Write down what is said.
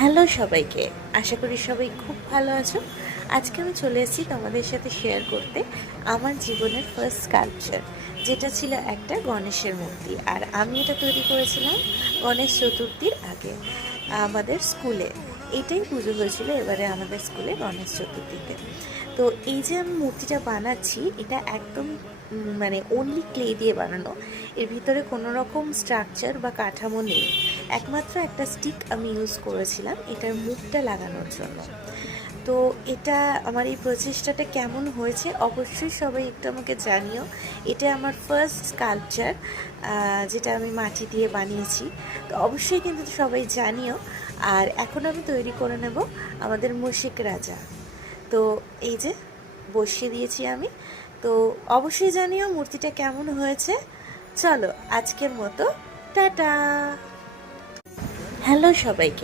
Hello সবাইকে, আশা করি সবাই খুব ভালো আছো। আজকে আমি চলে এসেছি তোমাদের সাথে শেয়ার করতে আমার জীবনের ফার্স্ট স্কাল্পচার, যেটা ছিল একটা গণেশের মূর্তি। আর আমি এটা তৈরি করেছিলাম গণেশ চতুর্থীর আগে আমাদের স্কুলে। এটাই পুজো হয়েছিল এবারে আমাদের স্কুলে গণেশ চতুর্থীতে। তো এই যে আমি মূর্তিটা বানাচ্ছি, এটা একদম মানে অনলি ক্লে দিয়ে বানানো। এর ভিতরে কোনো রকম স্ট্রাকচার বা কাঠামো নেই, একমাত্র একটা স্টিক আমি ইউজ করেছিলাম এটার মুখটা লাগানোর জন্য। তো এটা আমার এই প্রচেষ্টাটা কেমন হয়েছে অবশ্যই সবাই একটু আমাকে জানিও। এটা আমার ফার্স্ট স্কাল্পচার, যেটা আমি মাটি দিয়ে বানিয়েছি। তো অবশ্যই কিন্তু সবাই জানিও। আর এখন আমি তৈরি করে নেব আমাদের মুশিক রাজা। তো এই যে বসিয়ে দিয়েছি আমি। তো অবশ্যই জানিও মূর্তিটা কেমন হয়েছে। চলো আজকের মতো টাটা। হ্যালো সবাইকে।